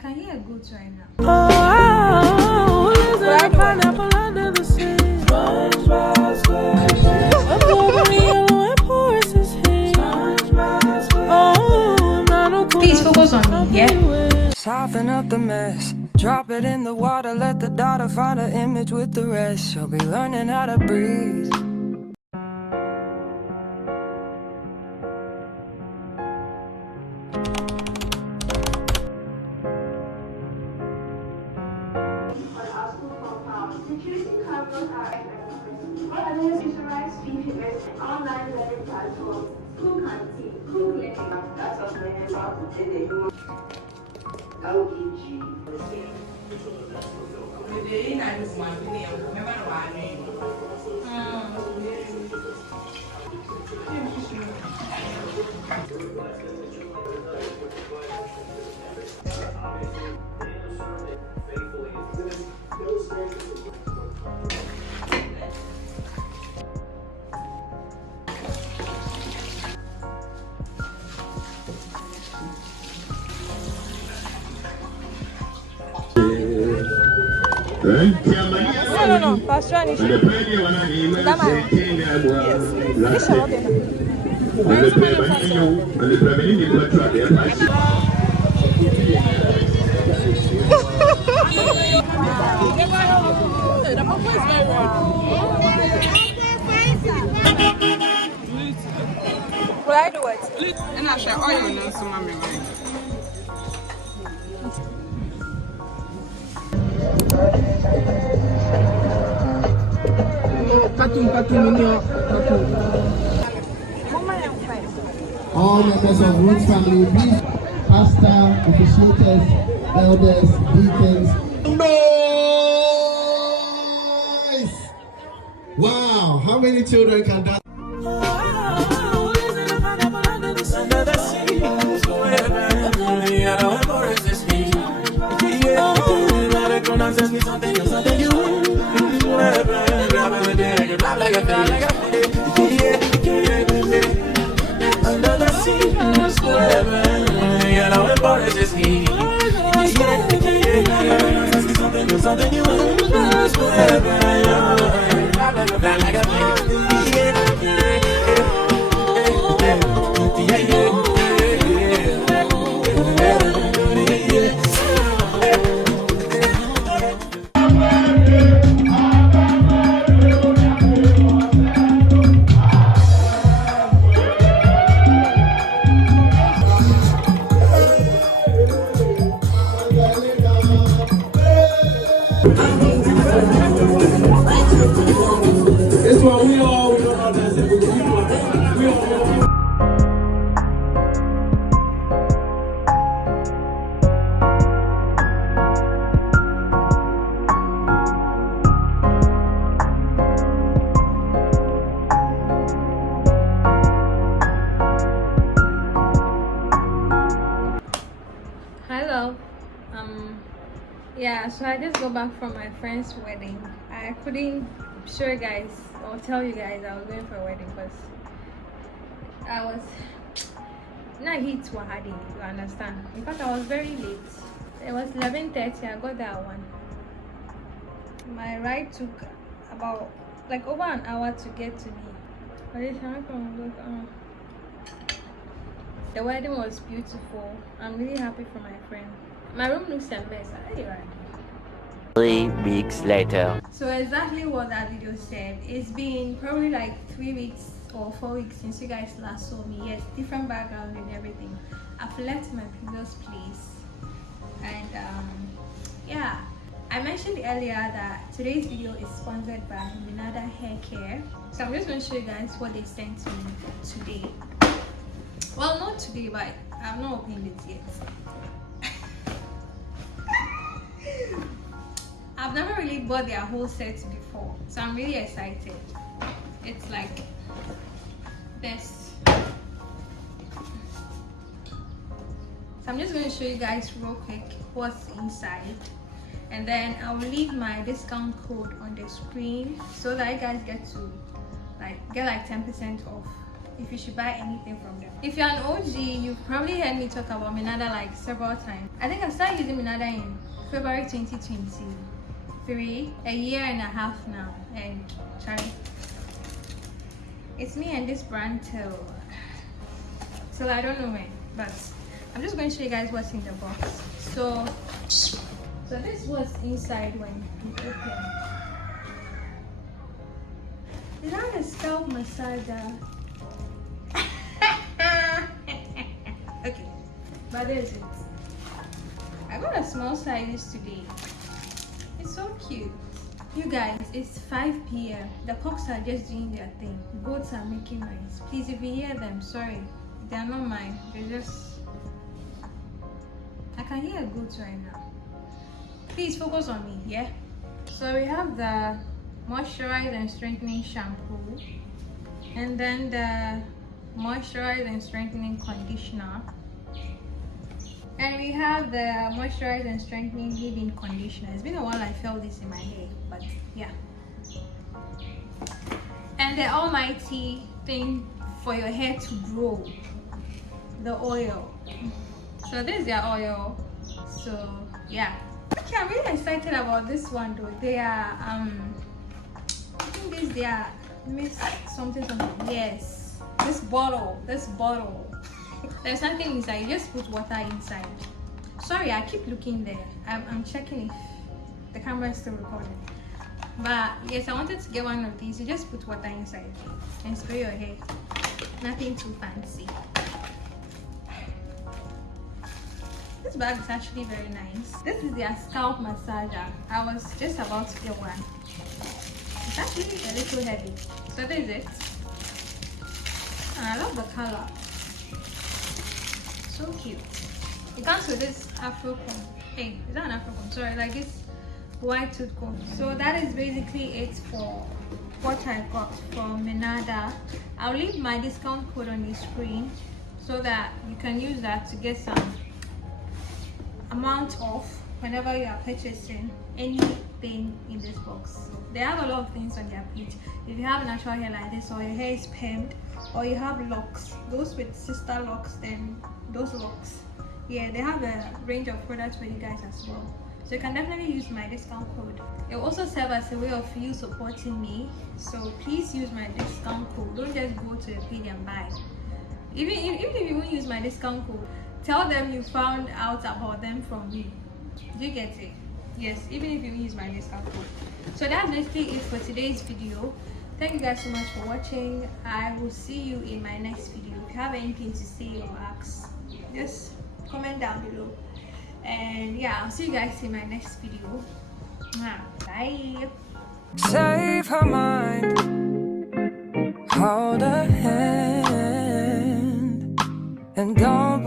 can hear a goat right now. Oh, there's a pineapple under the sea. Please focus on me, yeah? Soften up the mess. Drop it in the water, let the daughter find an image with the rest. She'll be learning how to breathe. No, Pastor. Yes. Will I do it? And I shall oil and some mommy. All members of Roots family, please, pastor, officiators, elders, deacons. Nice! Wow, how many children can that? Something you want This one we all Hello. Yeah, so I just got back from my friend's wedding. I couldn't show you guys or tell you guys I was going for a wedding because I was not hit Wahadi, you understand. In fact, I was very late. It was 11:30. I got that one. My ride took about over an hour to get to me. The wedding was beautiful. I'm really happy for my friend. My room looks a mess. 3 weeks later. So exactly what that video said. It's been probably like 3 weeks or 4 weeks since you guys last saw me. Yes, different background and everything. I've left my previous place, and yeah, I mentioned earlier that today's video is sponsored by Minada Hair Care. So I'm just going to show you guys what they sent to me today. Well, not today, but I've not opened it yet. I've never really bought their whole set before, so I'm really excited. It's like this. So I'm just going to show you guys real quick what's inside, and then I'll leave my discount code on the screen so that you guys get 10% off if you should buy anything from them. If you're an OG, you've probably heard me talk about Minada like several times. I think I started using Minada in February 2023, a year and a half now, and Charlie, it's me and this brand till I don't know when, but I'm just going to show you guys what's in the box. So this was inside when you open. Is that a scalp massager? Okay, but there's it. I got a small size today. It's so cute. You guys, it's 5 p.m. The cocks are just doing their thing. Goats are making noise. Please, if you hear them, sorry. They're not mine. They're just... I can hear goats right now. Please focus on me, yeah? So we have the moisturize and strengthening shampoo, and then the moisturize and strengthening conditioner, and we have the moisturize and strengthening leave-in conditioner. It's been a while I felt this in my hair, but yeah. And the almighty thing for your hair to grow, the oil. So this is their oil. So yeah, okay, I'm really excited about this one though. They are I think they are miss something. Yes, this bottle there's nothing inside. You just put water inside. Sorry, I keep looking there. I'm checking if the camera is still recording. But yes, I wanted to get one of these. You just put water inside and spray your hair. Nothing too fancy. This bag is actually very nice. This is their scalp massager. I was just about to get one. It's actually a little heavy. So this is it. And I love the color. So cute. It comes with this afro comb. Hey, is that an afro comb? Sorry, like this white tooth comb. So that is basically it for what I got from Minada. I'll leave my discount code on the screen so that you can use that to get some amount off whenever you are purchasing anything in this box. They have a lot of things on their page. If you have natural hair like this, or your hair is permed, or you have locks, those with sister locks, then those locks, yeah, they have a range of products for you guys as well. So you can definitely use my discount code. It will also serve as a way of you supporting me. So please use my discount code. Don't just go to the page and buy. Even if you won't use my discount code, tell them you found out about them from me. Do you get it? Yes, even if you use my discount code. So that's basically it for today's video. Thank you guys so much for watching. I will see you in my next video. If you have anything to say or ask, just comment down below. And yeah, I'll see you guys in my next video. Bye. Save her mind, hold her hand, and don't